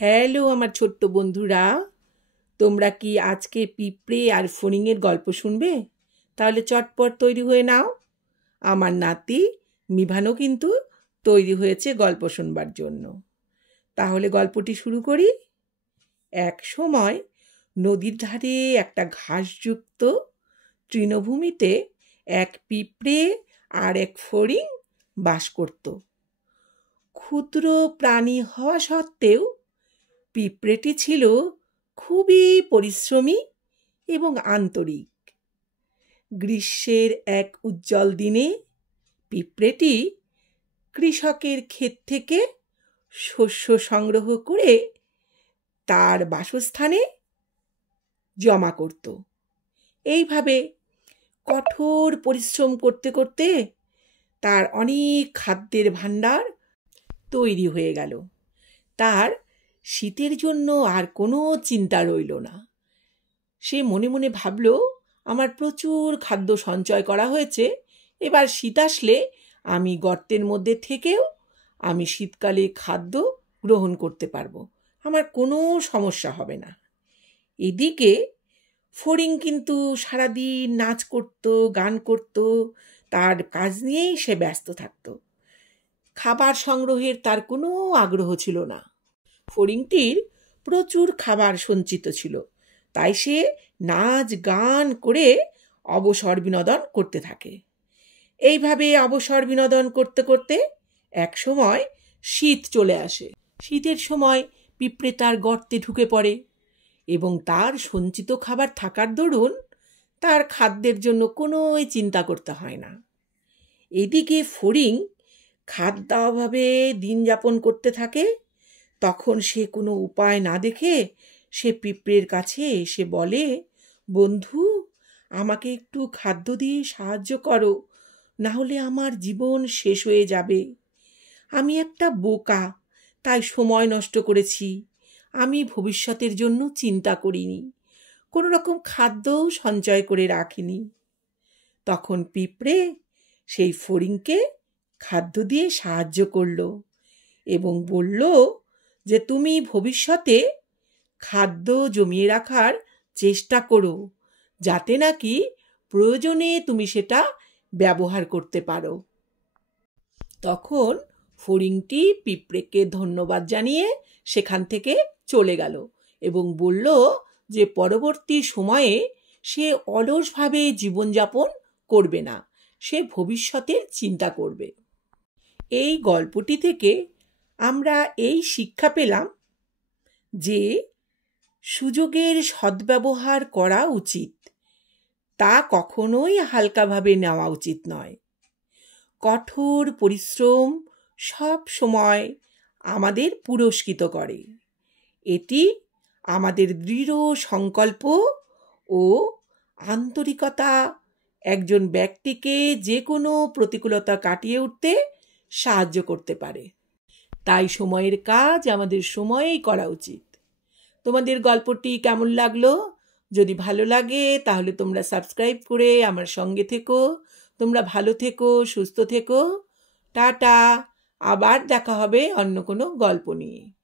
Hello আমার ছোট্ট বন্ধুরা, তোমরা কি আজকে পিঁপড়ে আর ফড়িংয়ের গল্প শুনবে? তাহলে চটপট তৈরি হয়ে নাও। আমার নাতি মিভানও কিন্তু তৈরি হয়েছে গল্প শুনবার জন্য। তাহলে গল্পটি শুরু করি। এক সময় নদীর ধারে একটা ঘাসযুক্ত তৃণভূমিতে এক পিঁপড়ে আর এক ফড়িং বাস করত। ক্ষুদ্র প্রাণী হওয়া সত্ত্বেও পিঁপড়েটি ছিল খুবই পরিশ্রমী এবং আন্তরিক। গ্রীষ্মের এক উজ্জ্বল দিনে পিঁপড়েটি কৃষকের ক্ষেত থেকে শস্য সংগ্রহ করে তার বাসস্থানে জমা করত। এইভাবে কঠোর পরিশ্রম করতে করতে তার অনেক খাদ্যের ভাণ্ডার তৈরি হয়ে গেল। তার শীতের জন্য আর কোনো চিন্তা রইল না। সে মনে মনে ভাবল, আমার প্রচুর খাদ্য সঞ্চয় করা হয়েছে, এবার শীত আসলে আমি গর্তের মধ্যে থেকেও আমি শীতকালে খাদ্য গ্রহণ করতে পারবো, আমার কোনো সমস্যা হবে না। এদিকে ফড়িং কিন্তু সারাদিন নাচ করত, গান করত, তার কাজ নিয়েই সে ব্যস্ত থাকত। খাবার সংগ্রহের তার কোনো আগ্রহ ছিল না। ফড়িংটির প্রচুর খাবার সঞ্চিত ছিল, তাই সে নাচ গান করে অবসর বিনোদন করতে থাকে। এইভাবে অবসর বিনোদন করতে করতে এক সময় শীত চলে আসে। শীতের সময় পিঁপড়ে তার গর্তে ঢুকে পড়ে এবং তার সঞ্চিত খাবার থাকার দরুন তার খাদ্যের জন্য কোনোই চিন্তা করতে হয় না। এদিকে ফড়িং খাদ্যাভাবে দিন যাপন করতে থাকে। তখন সে কোনো উপায় না দেখে সে পিঁপড়ের কাছে এসে বলে, বন্ধু, আমাকে একটু খাদ্য দিয়ে সাহায্য করো, না হলে আমার জীবন শেষ হয়ে যাবে। আমি একটা বোকা, তাই সময় নষ্ট করেছি। আমি ভবিষ্যতের জন্য চিন্তা করিনি, কোনো রকম খাদ্যও সঞ্চয় করে রাখিনি। তখন পিঁপড়ে সেই ফড়িংকে খাদ্য দিয়ে সাহায্য করলো এবং বলল যে তুমি ভবিষ্যতে খাদ্য জমিয়ে রাখার চেষ্টা করো, যাতে নাকি প্রয়োজনে তুমি সেটা ব্যবহার করতে পারো। তখন ফড়িংটি পিঁপড়েকে ধন্যবাদ জানিয়ে সেখান থেকে চলে গেল এবং বলল যে পরবর্তী সময়ে সে অলসভাবে জীবনযাপন করবে না, সে ভবিষ্যতের চিন্তা করবে। এই গল্পটি থেকে আমরা এই শিক্ষা পেলাম যে সুযোগের সদ্ব্যবহার করা উচিত, তা কখনোই হালকাভাবে নেওয়া উচিত নয়। কঠোর পরিশ্রম সব সময় আমাদের পুরস্কৃত করে। এটি আমাদের দৃঢ় সংকল্প ও আন্তরিকতা একজন ব্যক্তিকে যে কোনো প্রতিকূলতা কাটিয়ে উঠতে সাহায্য করতে পারে। তাই সময়ের কাজ আমাদের সময়েই করা উচিত। তোমাদের গল্পটি কেমন লাগলো? যদি ভালো লাগে তাহলে তোমরা সাবস্ক্রাইব করে আমার সঙ্গে থেকো। তোমরা ভালো থেকো, সুস্থ থেকো। টাটা। আবার দেখা হবে অন্য কোনো গল্প নিয়ে।